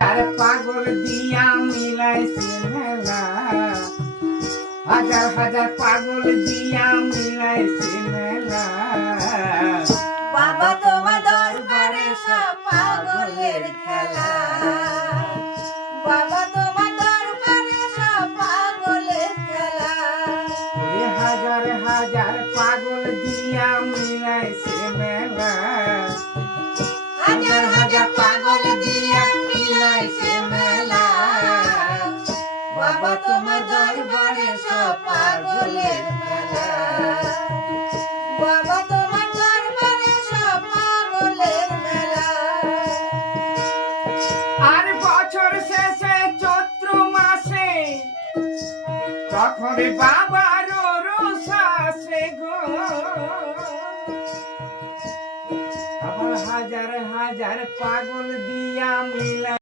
আর পাগল দিয়া মিলাইছে মেলা, হাজার হাজার পাগল দিয়া মিলাইছে মেলা। বাবা তোমার দরবারে সব পাগলের খেলা, বাবা তোমার দরবারে সব পাগলের খেলা। হাজার হাজার পাগল দিয়া মিলাইছে মেলা, হাজার হাজার পাগল দিয়া মিলাইছে মেলা। বাবা তোমার দরবারে সব পাগলের মেলা, বাবা তোমার দরবারে সব পাগলের মেলা। আর বছর শেষে চৈত্র মাসে তখন বাবার রোষাসে গো, আবার হাজার হাজার পাগল দিয়া মিলা